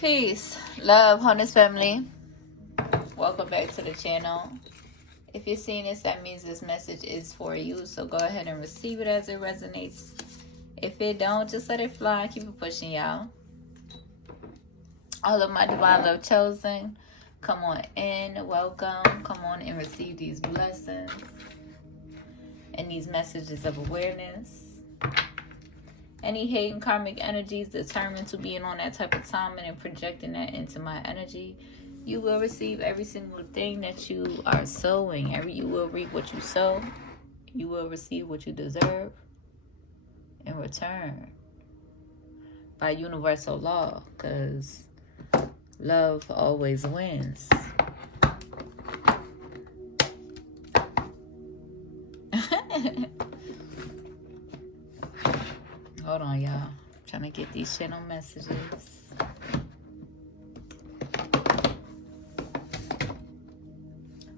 Peace, love, honest family. Welcome back to the channel. If you're seeing this, that means this message is for you. So go ahead and receive it as it resonates. If it don't, just let it fly. Keep it pushing, y'all. All of my divine love chosen, come on in. Welcome. Come on and receive these blessings and these messages of awareness. Any hate and karmic energies determined to being on that type of timing and projecting that into my energy, you will receive every single thing that you are sowing. You will reap what you sow. You will receive what you deserve in return by universal law, because love always wins. Hold on, y'all. I'm trying to get these channel messages.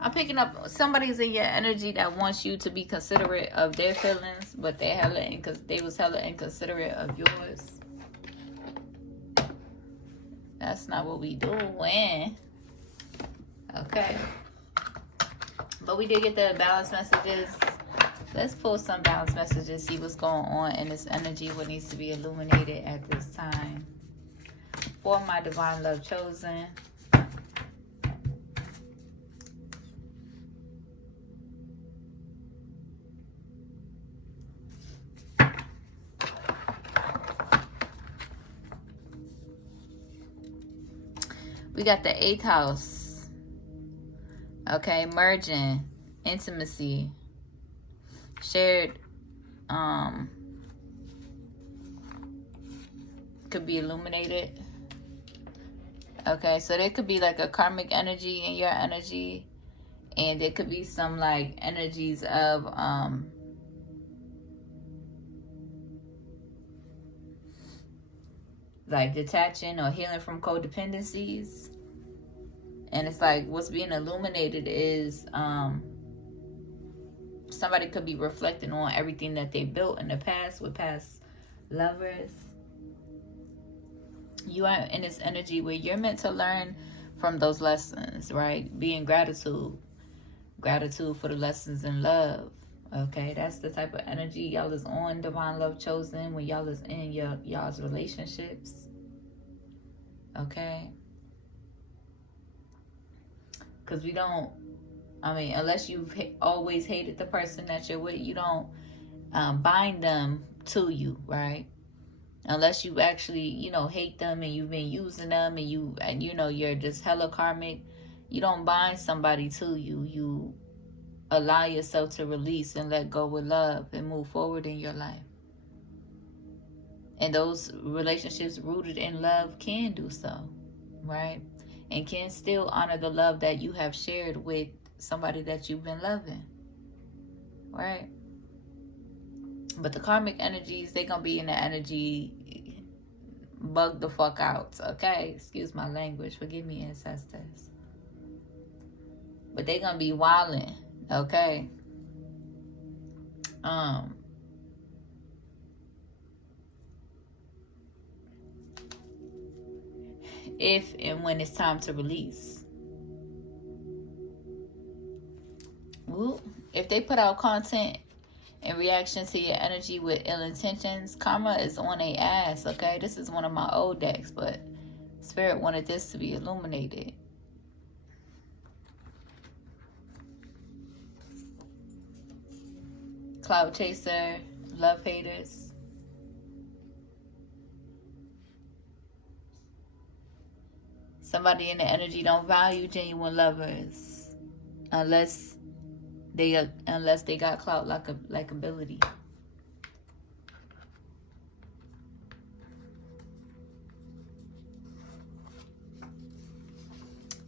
I'm picking up somebody's in your energy that wants you to be considerate of their feelings, but they was hella inconsiderate of yours. That's not what we doing. Okay. But we did get the balance messages. Let's pull some balance messages, see what's going on in this energy, what needs to be illuminated at this time. For my divine love chosen. We got the 8th house. Okay, merging, intimacy. Shared could be illuminated. Okay, so there could be like a karmic energy in your energy, and there could be some like energies of like detaching or healing from codependencies. And it's like what's being illuminated is somebody could be reflecting on everything that they built in the past with past lovers. You are in this energy where you're meant to learn from those lessons, right? Be in gratitude. Gratitude for the lessons in love. Okay, that's the type of energy y'all is on, divine love chosen, when y'all is in y'all's relationships. Okay? Because we don't, unless you've always hated the person that you're with, you don't bind them to you, right? Unless you actually, hate them and you've been using them and you're just hella karmic, you don't bind somebody to you. You allow yourself to release and let go with love and move forward in your life. And those relationships rooted in love can do so, right? And can still honor the love that you have shared with somebody that you've been loving, right? But the karmic energies, they're going to be in the energy bug the fuck out, okay? Excuse my language. Forgive me, ancestors. But they're going to be wilding, okay? If and when it's time to release. Ooh, if they put out content in reaction to your energy with ill intentions, karma is on their ass, okay? This is one of my old decks, but Spirit wanted this to be illuminated. Cloud chaser, love haters. Somebody in the energy don't value genuine lovers unless they got clout likability.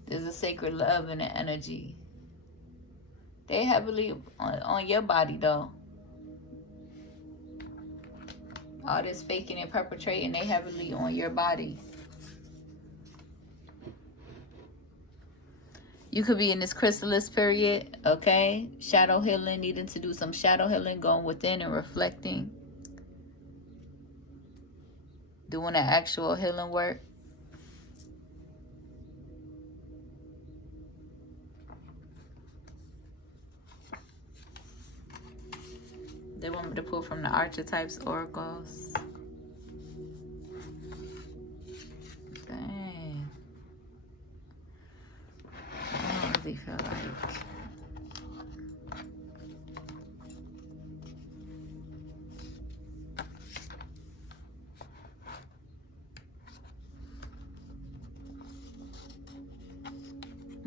There's a sacred love in the energy. They heavily on your body though. All this faking and perpetrating, they heavily on your body. You could be in this chrysalis period, okay? Shadow healing, needing to do some shadow healing, going within and reflecting. Doing the actual healing work. me to pull from the archetypes oracles. Dang. I don't really feel like.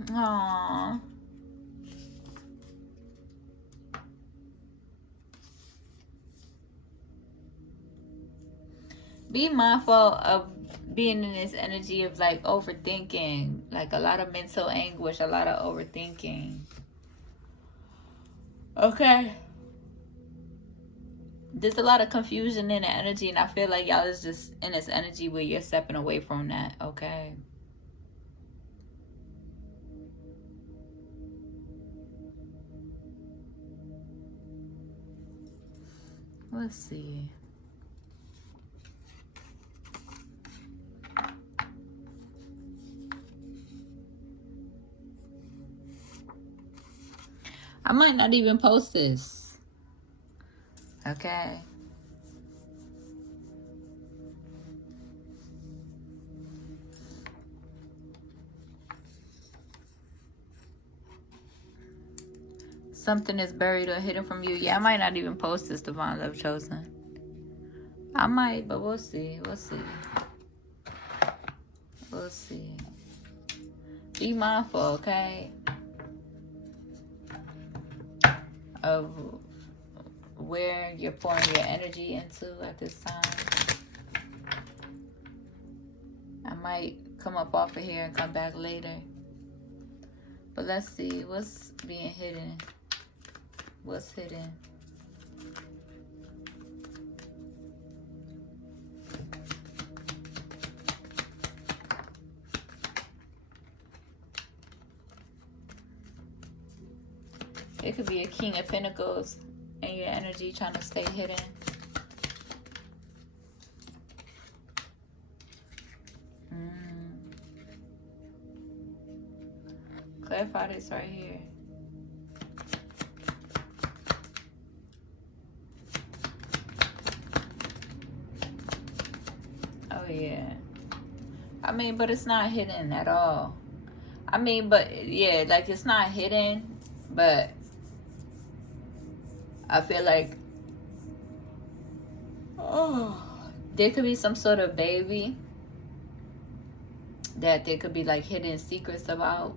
Aww. Be mindful of being in this energy of like overthinking, like a lot of mental anguish, a lot of overthinking. Okay. There's a lot of confusion in the energy, and I feel like y'all is just in this energy where you're stepping away from that, okay? Let's see. I might not even post this. Okay. Something is buried or hidden from you. Yeah, I might not even post this, Divine Love Chosen. I might, but we'll see. We'll see. We'll see. Be mindful, okay? Of where you're pouring your energy into at this time. I might come up off of here and come back later. But let's see what's being hidden. What's hidden? It could be a King of Pentacles and your energy trying to stay hidden. Clarify this right here. Oh yeah. I mean, but it's not hidden at all. I mean, but yeah, like it's not hidden, but I feel like, oh, there could be some sort of baby that there could be like hidden secrets about.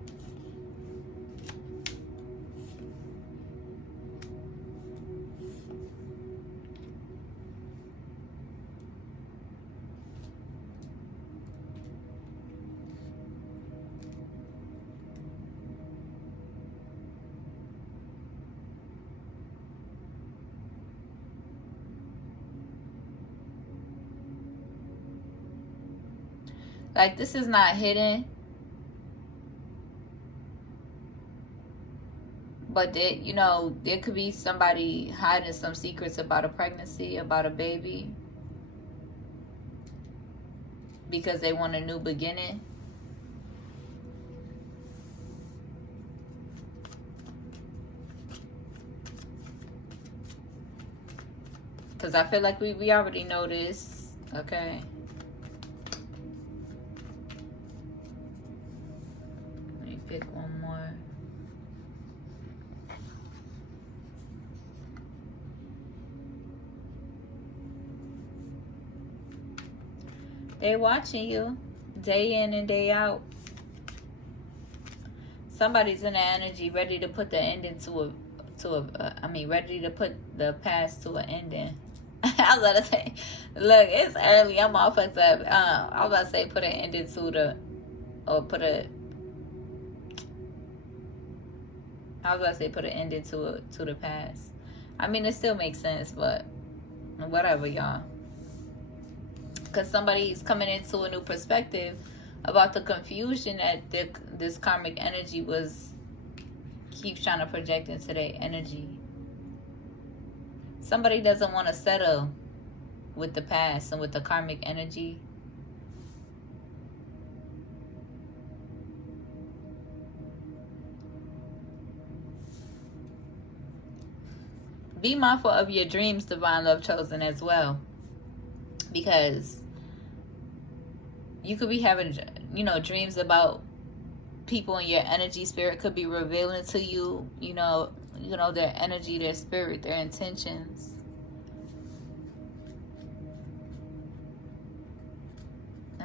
Like this is not hidden, but that, you know, there could be somebody hiding some secrets about a pregnancy, about a baby, because they want a new beginning. Because I feel like we already know this, okay? Let me pick one more. They watching you day in and day out. Somebody's in the energy ready to put the ending ready to put the past to an ending. I was about to say, look, it's early. I'm all fucked up. I was about to say put an ending to the, or put a, I was about to say put an ending to the past. I mean, it still makes sense, but whatever, y'all. Because somebody's coming into a new perspective about the confusion that this karmic energy keeps trying to project into their energy. Somebody doesn't want to settle with the past and with the karmic energy. be mindful of your dreams, divine love chosen, as well, because you could be having, dreams about people, in your energy. Spirit could be revealing to you, their energy, their spirit, their intentions.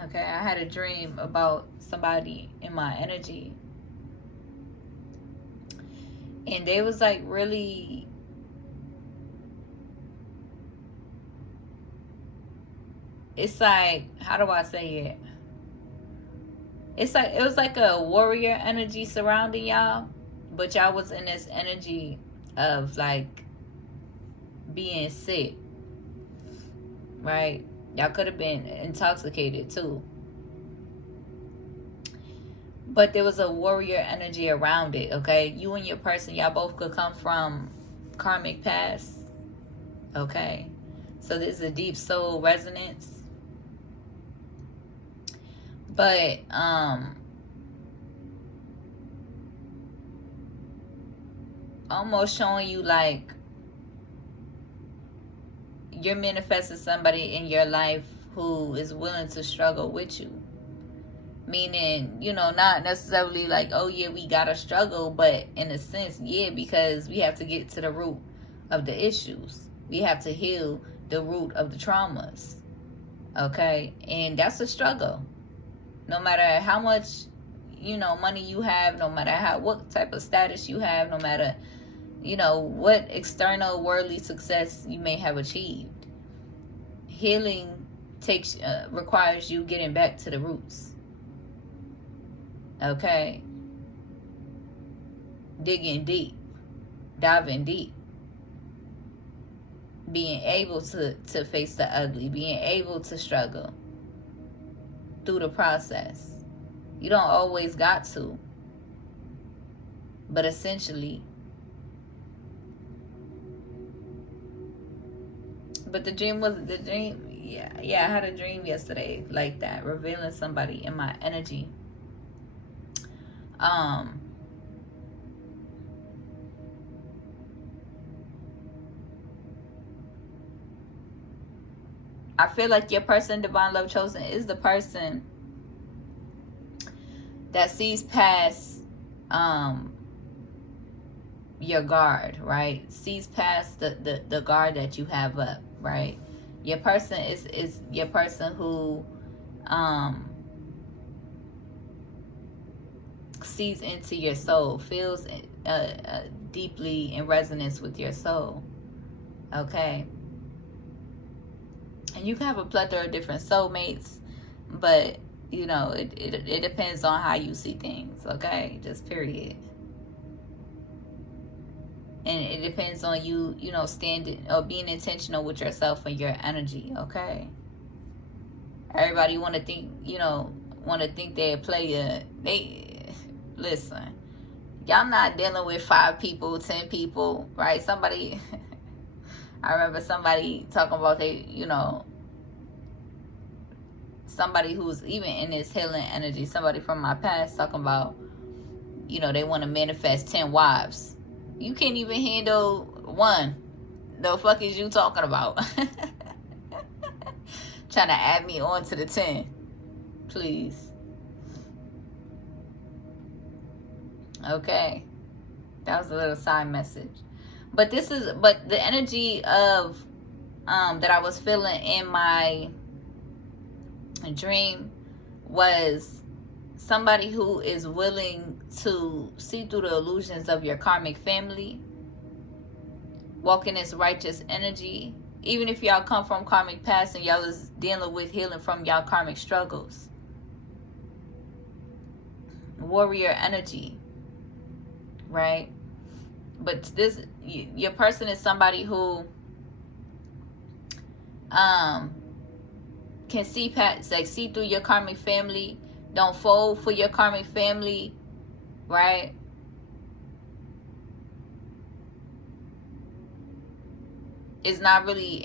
Okay, I had a dream about somebody in my energy, and they was like really, it's like, how do I say it? It's like, it was like a warrior energy surrounding y'all, but y'all was in this energy of like being sick, right? Y'all could have been intoxicated too. But there was a warrior energy around it, okay? You and your person, y'all both could come from karmic past, okay? So this is a deep soul resonance. But, almost showing you like you're manifesting somebody in your life who is willing to struggle with you. Meaning, not necessarily like, oh yeah, we gotta struggle, but in a sense, yeah, because we have to get to the root of the issues. We have to heal the root of the traumas. Okay? And that's a struggle. No matter how much, money you have, no matter what type of status you have, no matter, what external worldly success you may have achieved. Healing requires you getting back to the roots. Okay? Digging deep. Diving deep. Being able to face the ugly. Being able to struggle through the process. You don't always got to. But essentially. But the dream, yeah, I had a dream yesterday like that, revealing somebody in my energy. I feel like your person, divine love chosen, is the person that sees past your guard, right? Sees past the guard that you have up, right? Your person is your person who sees into your soul, feels deeply in resonance with your soul. Okay? And you can have a plethora of different soulmates, but it depends on how you see things. Okay? Just period. And it depends on you, standing or being intentional with yourself and your energy. Okay? Everybody want to think they're a player. Listen, y'all not dealing with 5 people, 10 people, right? Somebody, I remember somebody talking about somebody who's even in this healing energy, somebody from my past talking about, they want to manifest 10 wives. You can't even handle 1. The fuck is you talking about? Trying to add me on to the 10. Please. Okay. That was a little side message. But the energy of that I was feeling in my dream was somebody who is willing to see through the illusions of your karmic family, walk in this righteous energy, even if y'all come from karmic past and y'all is dealing with healing from y'all karmic struggles. Warrior energy, right? But your person is somebody who can see past, like see through your karmic family, don't fold for your karmic family, right? Is not really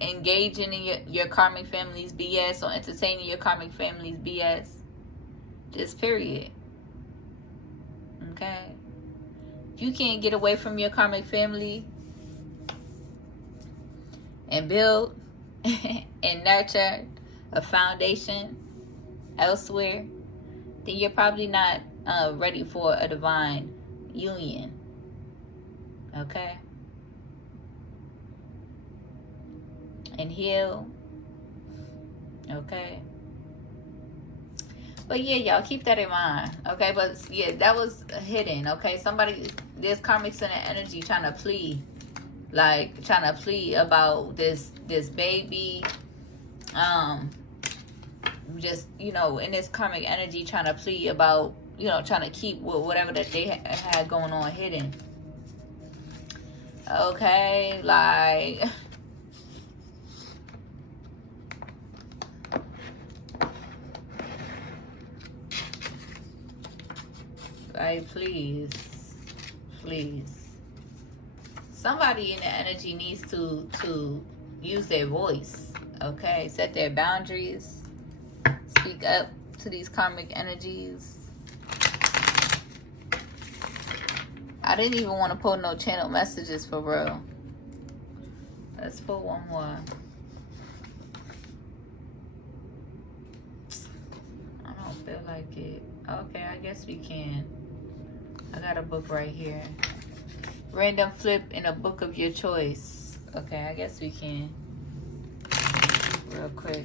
engaging in your karmic family's BS or entertaining your karmic family's BS. Just period. Okay? If you can't get away from your karmic family, and build and nurture a foundation elsewhere, then you're probably not ready for a divine union. Okay? And heal. Okay? But yeah, y'all keep that in mind. Okay? But yeah, that was hidden. Okay? Somebody, there's karmic center energy trying to plead. Like, trying to plead about this baby. Just, you know, in this karmic energy trying to plead about, you know, trying to keep whatever that they had going on hidden. Okay? Like... Like, please. Somebody in the energy needs to use their voice, okay? Set their boundaries. Speak up to these karmic energies. I didn't even want to pull no channel messages for real. Let's pull one more. I don't feel like it. Okay, I guess we can. I got a book right here. Random flip in a book of your choice. Okay, I guess we can. Real quick.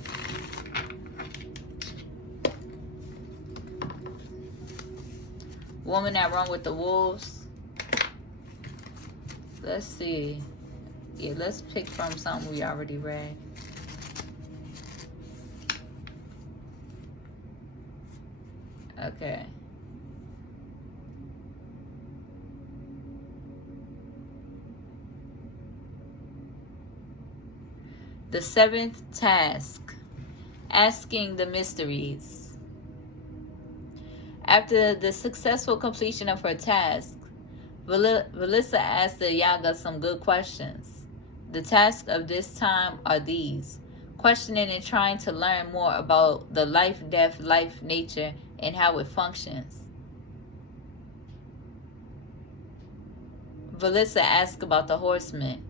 Woman that run with the wolves. Let's see. Yeah, let's pick from something we already read. Okay. The seventh task, asking the mysteries. After the successful completion of her task, Valissa asked the Yaga some good questions. The tasks of this time are these: questioning and trying to learn more about the life, death, life, nature, and how it functions. Valissa asked about the horsemen.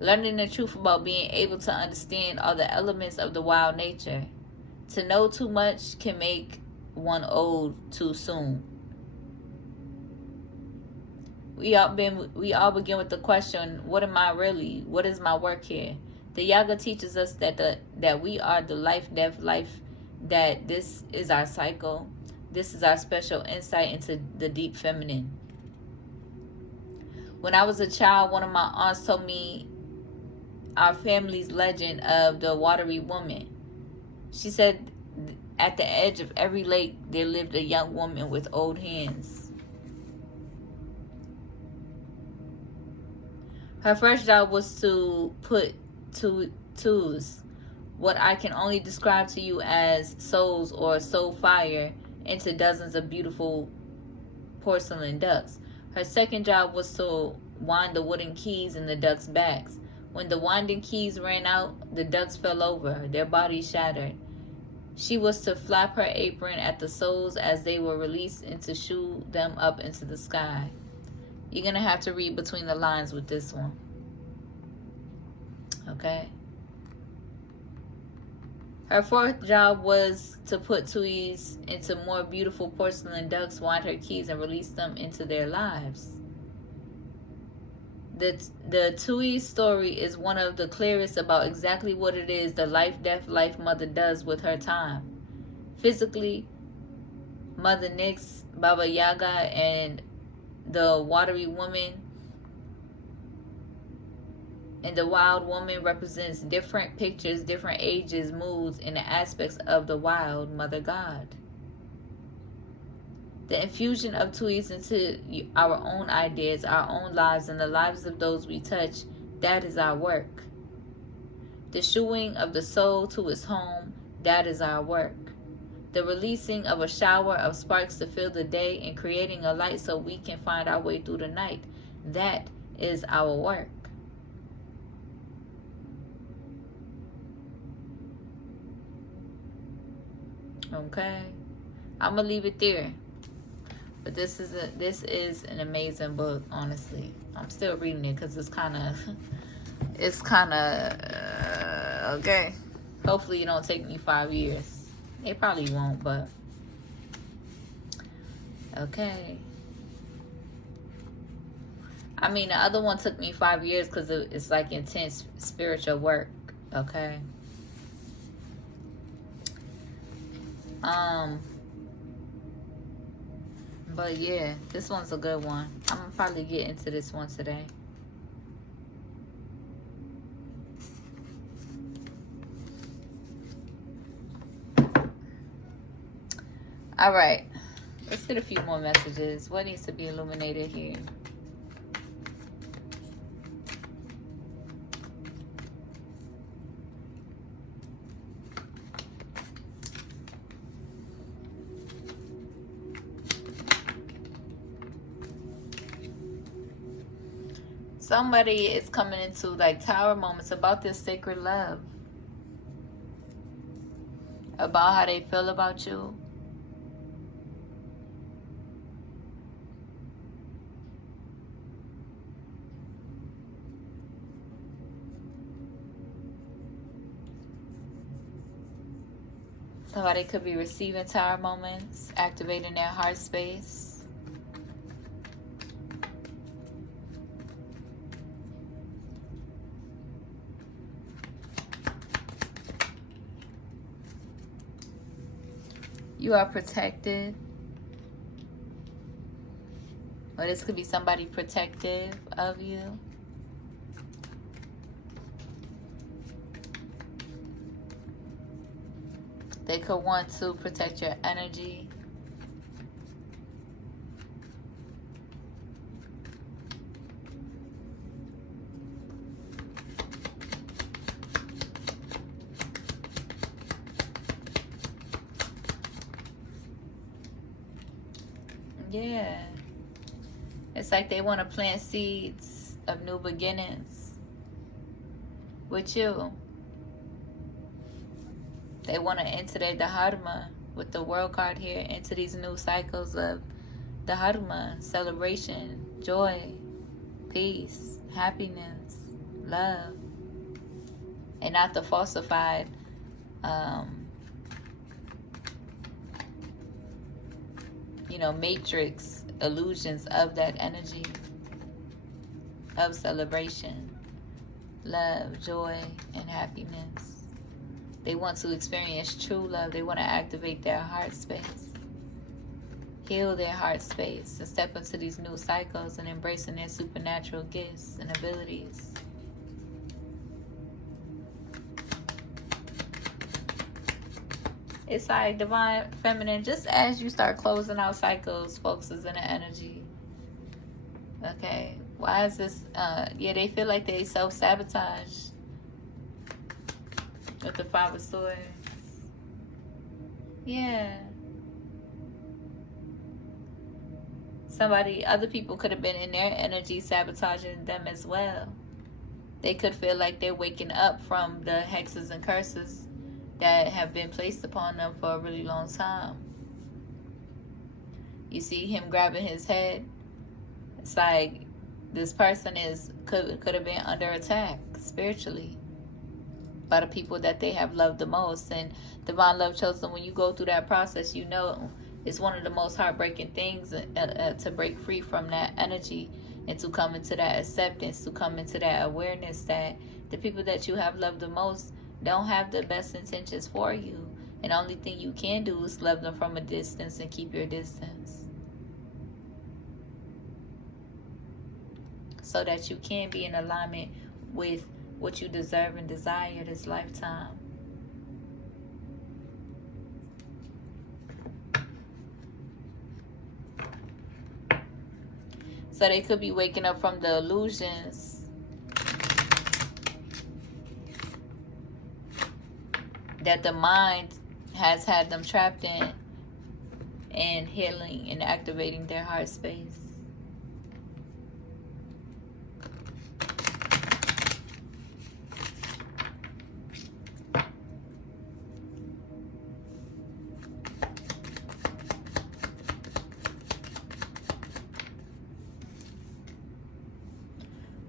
Learning the truth about being able to understand all the elements of the wild nature. To know too much can make one old too soon. We all begin with the question, what am I really? What is my work here? The Yaga teaches us that we are the life, death, life, that this is our cycle. This is our special insight into the deep feminine. When I was a child, one of my aunts told me our family's legend of the watery woman. She said at the edge of every lake there lived a young woman with old hands. Her first job was to put twos, what I can only describe to you as souls or soul fire, into dozens of beautiful porcelain ducks. Her second job was to wind the wooden keys in the ducks' backs. When the winding keys ran out, the ducks fell over, their bodies shattered. She was to flap her apron at the souls as they were released and to shoo them up into the sky. You're going to have to read between the lines with this one. Okay? Her fourth job was to put tuis into more beautiful porcelain ducks, wind her keys, and release them into their lives. The Tui story is one of the clearest about exactly what it is the life, death, life mother does with her time. Physically, Mother Nyx, Baba Yaga, and the watery woman and the wild woman represents different pictures, different ages, moods, and the aspects of the wild Mother God. The infusion of tuis into our own ideas, our own lives, and the lives of those we touch, that is our work. The shooing of the soul to its home, that is our work. The releasing of a shower of sparks to fill the day and creating a light so we can find our way through the night, that is our work. Okay? I'm going to leave it there. But this is an amazing book, honestly. I'm still reading it because it's kind of it's kind of okay. Hopefully it don't take me 5 years. It probably won't, but okay. I mean, the other one took me 5 years because it's like intense spiritual work. Okay. But yeah, this one's a good one. I'm gonna probably get into this one today. All right, let's get a few more messages. What needs to be illuminated here? Somebody is coming into like tower moments about this sacred love, about how they feel about you. Somebody could be receiving tower moments, activating their heart space. You are protected. Or this could be somebody protective of you. They could want to protect your energy. Yeah. It's like they want to plant seeds of new beginnings with you. They want to enter their Dharma with the World card here, into these new cycles of Dharma, celebration, joy, peace, happiness, love, and not the falsified matrix illusions of that energy of celebration, love, joy, and happiness. They want to experience true love. They want to activate their heart space, heal their heart space, and step into these new cycles and embracing their supernatural gifts and abilities. It's like divine feminine, just as you start closing out cycles, folks, is in the energy. Okay. Why is this? Yeah, they feel like they self-sabotage with the 5 of Swords. Yeah. Other people could have been in their energy sabotaging them as well. They could feel like they're waking up from the hexes and curses that have been placed upon them for a really long time. You see him grabbing his head. It's like this person could have been under attack spiritually by the people that they have loved the most. And divine love chosen, when you go through that process, you know it's one of the most heartbreaking things to break free from that energy and to come into that acceptance, to come into that awareness that the people that you have loved the most don't have the best intentions for you. And the only thing you can do is love them from a distance and keep your distance, so that you can be in alignment with what you deserve and desire this lifetime. So they could be waking up from the illusions that the mind has had them trapped in, and healing and activating their heart space.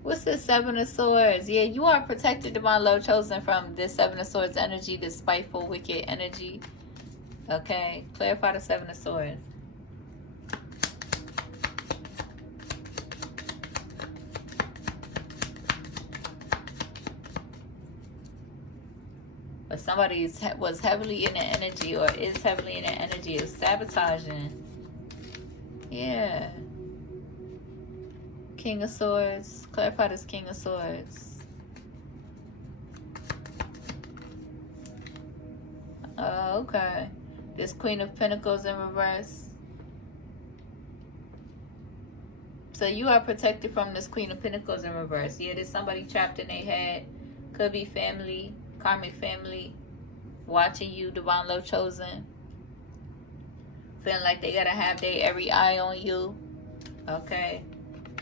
What's this Seven of Swords? Yeah, you are protected, divine love chosen, from this Seven of Swords energy, this spiteful, wicked energy. Okay, clarify the Seven of Swords. But somebody was heavily in the energy, or is heavily in the energy of sabotaging. Yeah. King of Swords. Clarify this King of Swords. Oh, okay. This Queen of Pentacles in reverse. So you are protected from this Queen of Pentacles in reverse. Yeah, there's somebody trapped in their head. Could be family, karmic family, watching you, divine love chosen. Feeling like they gotta have their every eye on you. Okay.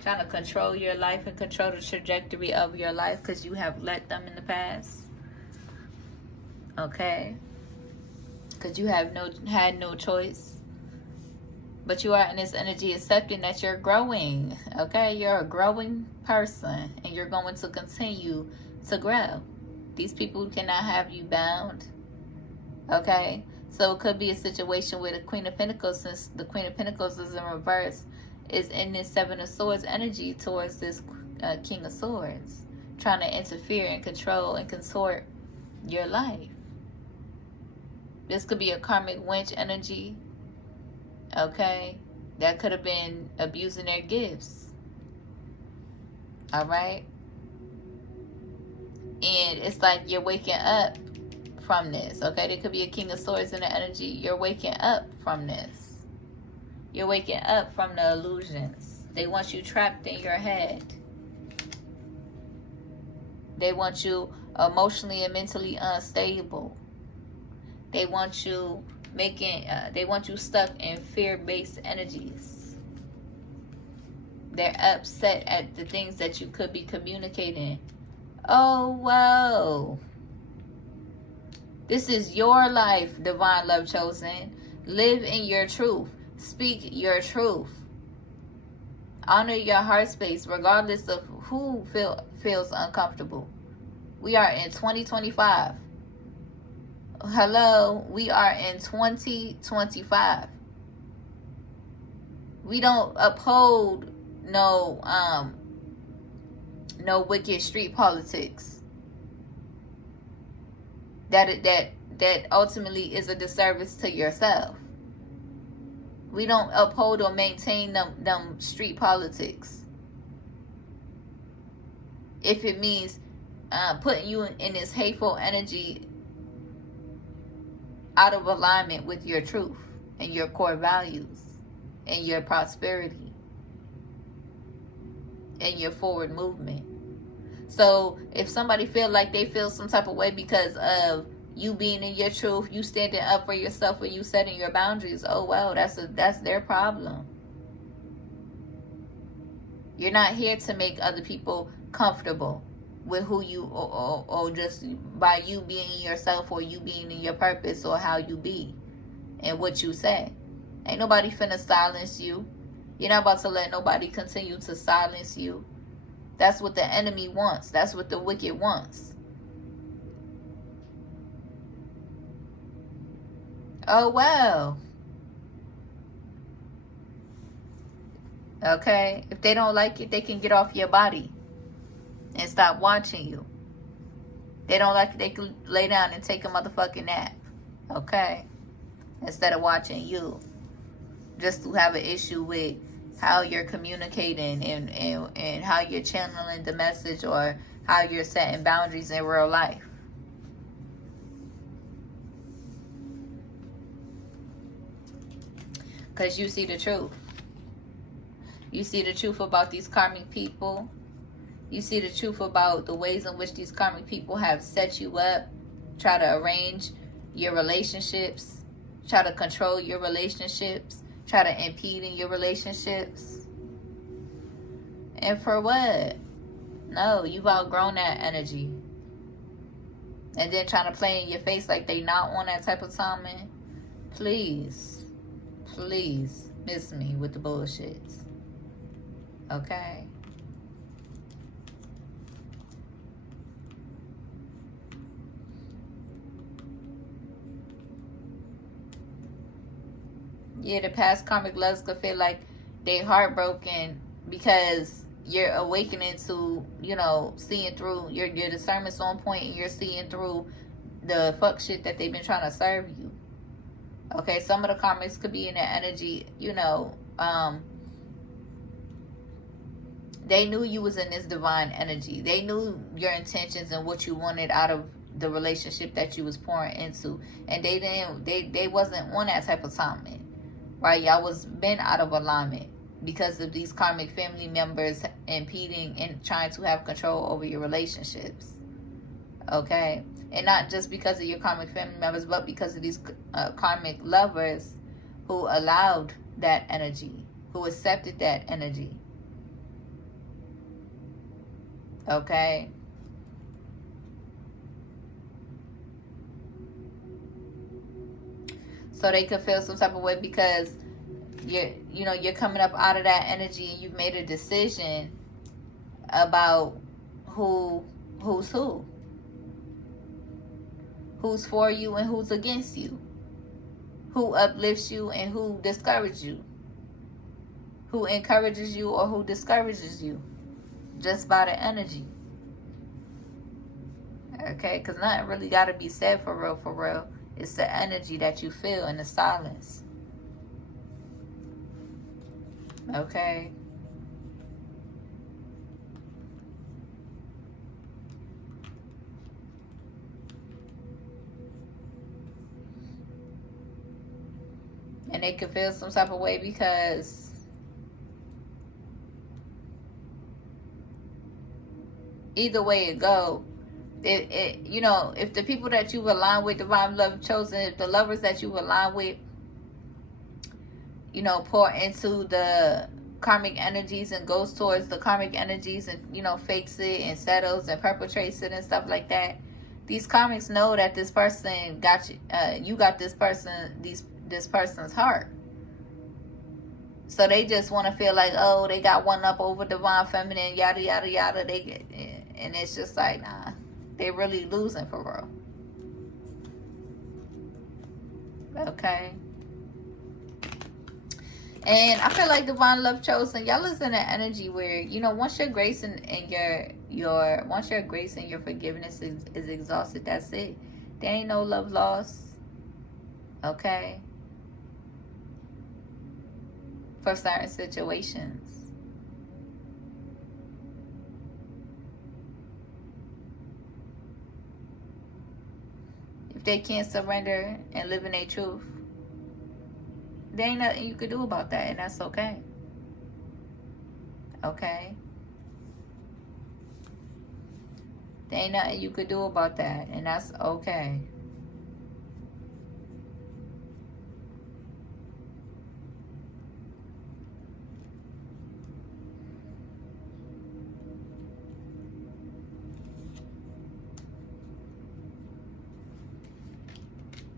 Trying to control your life and control the trajectory of your life because you have let them in the past. Okay. Because you have had no choice. But you are in this energy accepting that you're growing. Okay. You're a growing person. And you're going to continue to grow. These people cannot have you bound. Okay. So it could be a situation where the Queen of Pentacles, since the Queen of Pentacles is in reverse, is in this Seven of Swords energy towards this King of Swords. Trying to interfere and control and contort your life. This could be a karmic winch energy. Okay. That could have been abusing their gifts. Alright. And it's like you're waking up from this. Okay. There could be a King of Swords in the energy. You're waking up from this. You're waking up from the illusions. They want you trapped in your head. They want you emotionally and mentally unstable. They want you they want you stuck in fear-based energies. They're upset at the things that you could be communicating. Oh, whoa. This is your life, divine love chosen. Live in your truth. Speak your truth. Honor your heart space regardless of who feels uncomfortable. We are in 2025. Hello, we are in 2025. We don't uphold no wicked street politics. That ultimately is a disservice to yourself. We don't uphold or maintain them street politics. If it means putting you in this hateful energy out of alignment with your truth and your core values and your prosperity and your forward movement. So if somebody feel like they feel some type of way because of you being in your truth, you standing up for yourself, or you setting your boundaries, oh well, that's their problem. You're not here to make other people comfortable with who you or just by you being yourself, or you being in your purpose, or how you be and what you say. Ain't nobody finna silence you. You're not about to let nobody continue to silence you. That's what the enemy wants. That's what the wicked wants. Oh, well. Okay? If they don't like it, they can get off your body and stop watching you. They don't like it, they can lay down and take a motherfucking nap. Okay? Instead of watching you. Just to have an issue with how you're communicating and how you're channeling the message, or how you're setting boundaries in real life. Because you see the truth. You see the truth about these karmic people. You see the truth about the ways in which these karmic people have set you up. Try to arrange your relationships. Try to control your relationships. Try to impede in your relationships. And for what? No, you've outgrown that energy. And then trying to play in your face like they not on that type of timing. Please miss me with the bullshits. Okay? Yeah, the past karmic lovers could feel like they heartbroken because you're awakening to, you know, seeing through your discernment's on point, and you're seeing through the fuck shit that they've been trying to serve you. Okay, some of the karmics could be in that energy, you know, they knew you was in this divine energy. They knew your intentions and what you wanted out of the relationship that you was pouring into, and they wasn't on that type of timing, right? Y'all was been out of alignment because of these karmic family members impeding and trying to have control over your relationships. Okay, and not just because of your karmic family members, but because of these karmic lovers who allowed that energy, who accepted that energy. Okay, so they could feel some type of way because you're coming up out of that energy, and you've made a decision about who's for you and who's against you, who uplifts you and who discourages you, who encourages you or who discourages you, just by the energy. Okay, because nothing really got to be said for real, for real. It's the energy that you feel in the silence. Okay. And they could feel some type of way because either way it go, you know, if the people that you align with, divine love chosen, if the lovers that you align with, you know, pour into the karmic energies and goes towards the karmic energies and, you know, fakes it and settles and perpetrates it and stuff like that, these karmics know that this person got you, you got this person's heart. So they just want to feel like, oh, they got one up over divine feminine, yada yada yada. And it's just like, nah, they really losing for real. Okay. And I feel like divine love chosen, y'all is in an energy where, you know, once your grace and your once your grace and your forgiveness is exhausted, that's it. There ain't no love lost. Okay. For certain situations. If they can't surrender and live in their truth, there ain't nothing you could do about that, and that's okay. Okay? There ain't nothing you could do about that, and that's okay.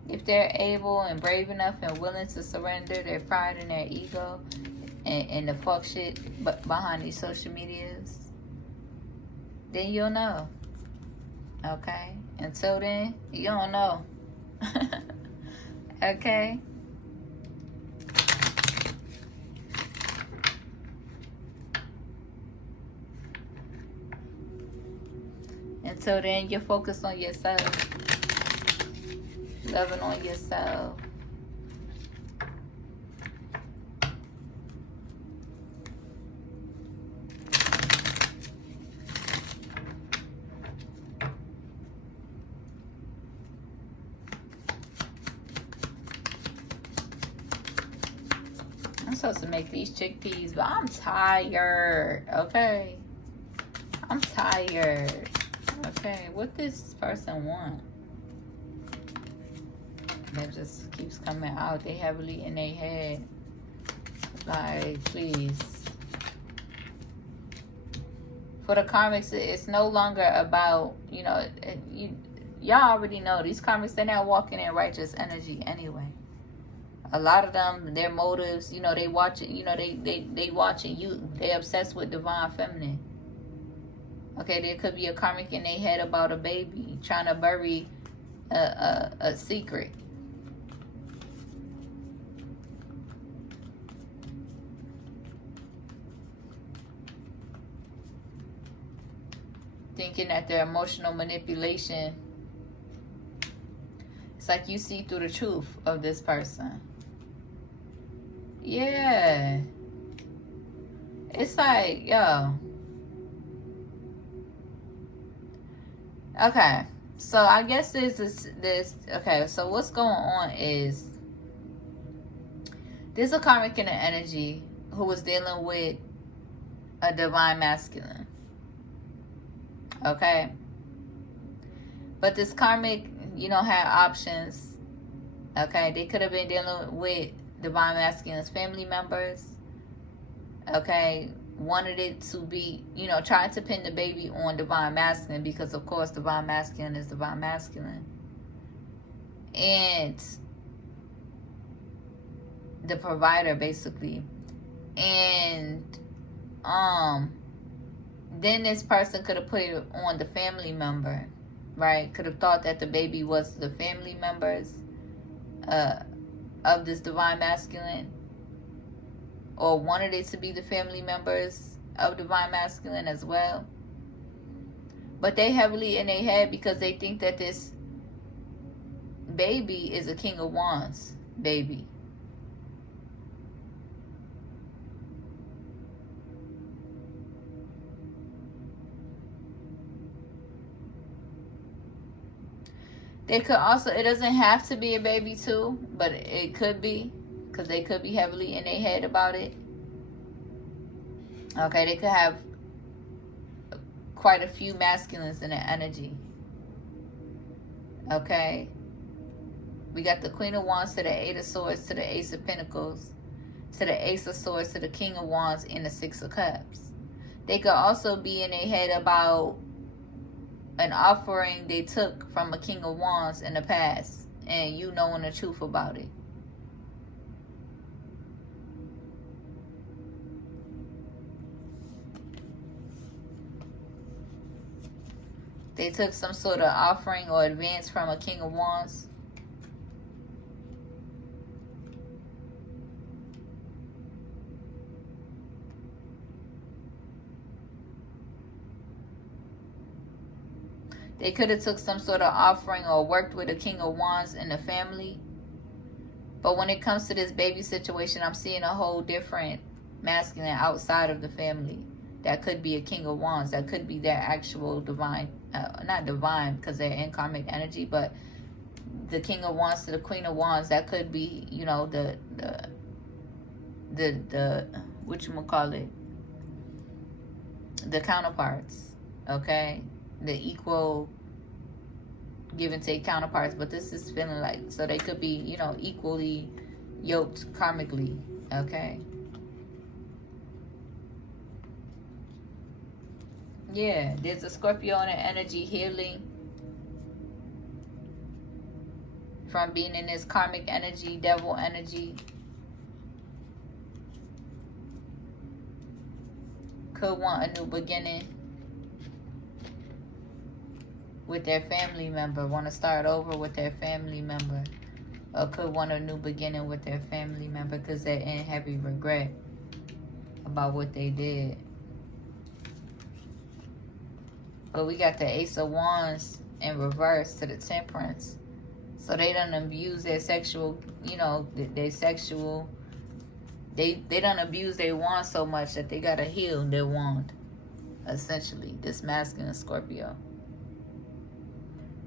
If they're able and brave enough and willing to surrender their pride and their ego and the fuck shit behind these social medias, then you'll know. Okay? Until then, you don't know. Okay? Until then, you're focused on yourself. Loving on yourself. I'm supposed to make these chickpeas, but I'm tired. Okay? I'm tired. Okay, what this person want? That just keeps coming out. They heavily in their head. Like, please. For the karmics, it's no longer about, you know, y'all already know these karmics, they're not walking in righteous energy anyway. A lot of them, their motives, you know, they watching, you know, they watching you. They obsessed with divine feminine. Okay, there could be a karmic in their head about a baby, trying to bury a secret. thinking that their emotional manipulation, it's like you see through the truth of this person. Yeah. It's like, yo. Okay. So I guess this, okay, so what's going on is there's a karmic in the energy who was dealing with a divine masculine. Okay. But this karmic, had options. Okay. They could have been dealing with divine masculine's family members. Okay. Wanted it to be, trying to pin the baby on divine masculine because, of course, divine masculine is divine masculine. And the provider, basically. And then this person could have put it on the family member, right? Could have thought that the baby was the family members of this divine masculine, or wanted it to be the family members of divine masculine as well. But they heavily in their head because they think that this baby is a King of Wands baby. They could also, it doesn't have to be a baby too, but it could be, because they could be heavily in their head about it. Okay, they could have quite a few masculines in their energy. Okay. We got the Queen of Wands to the Eight of Swords to the Ace of Pentacles to the Ace of Swords to the King of Wands and the Six of Cups. They could also be in their head about an offering they took from a King of Wands in the past, and you knowing the truth about it. They took some sort of offering or advance from a King of Wands. They could have took some sort of offering or worked with a King of Wands in the family. But when it comes to this baby situation, I'm seeing a whole different masculine outside of the family. That could be a King of Wands. That could be their actual divine, not divine because they're in karmic energy, but the King of Wands to the Queen of Wands. That could be, the whatchamacallit, the counterparts, okay? The equal give and take counterparts, but this is feeling like, so they could be, equally yoked karmically, okay? Yeah, there's a Scorpio in the energy healing from being in this karmic energy, devil energy. Could want a new beginning with their family member, want to start over with their family member, or could want a new beginning with their family member because they're in heavy regret about what they did. But we got the Ace of Wands in reverse to the Temperance. So they done abuse their sexual, their sexual, they done abuse their wand so much that they got to heal their wand, essentially, this masculine Scorpio.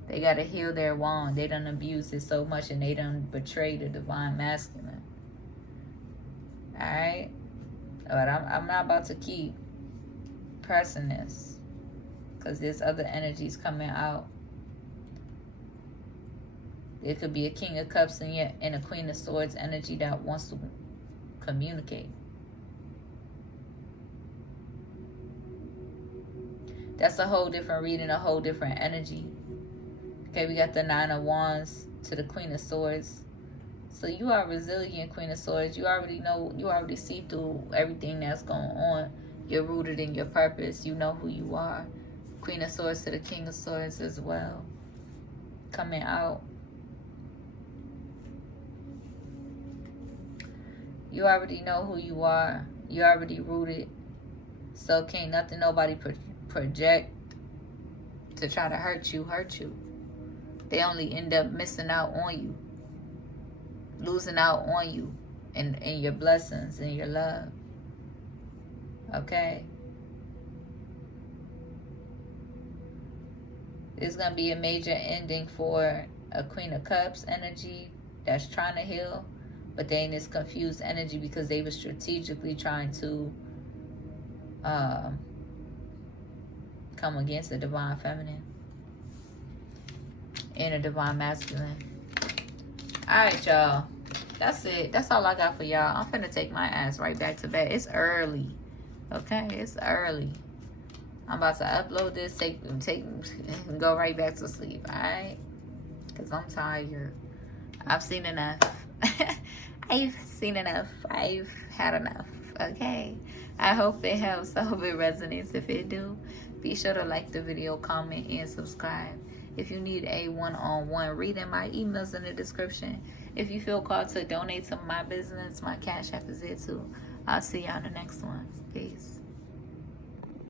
They got to heal their wand. They done abused it so much and they done betrayed the divine masculine. Alright? But I'm not about to keep pressing this because there's other energies coming out. There could be a King of Cups and a Queen of Swords energy that wants to communicate. That's a whole different reading, a whole different energy. Okay, we got the Nine of Wands to the Queen of Swords. So you are resilient, Queen of Swords. You already know, you already see through everything that's going on. You're rooted in your purpose. You know who you are. Queen of Swords to the King of Swords as well. Coming out. You already know who you are. You're already rooted. So can't nothing, nobody project to try to hurt you. They only end up missing out on you, losing out on you and your blessings and your love. Okay? There's going to be a major ending for a Queen of Cups energy that's trying to heal, but they in this confused energy because they were strategically trying to come against the divine feminine and a divine masculine. Alright, y'all. That's it. That's all I got for y'all. I'm finna take my ass right back to bed. It's early. Okay? It's early. I'm about to upload this, go right back to sleep. Alright? Because I'm tired. I've seen enough. I've seen enough. I've had enough. Okay? I hope it helps. I hope it resonates. If it do, be sure to like the video, comment, and subscribe. If you need a one-on-one reading, my email's in the description. If you feel called to donate to my business, my Cash App is there too. I'll see y'all in the next one. Peace.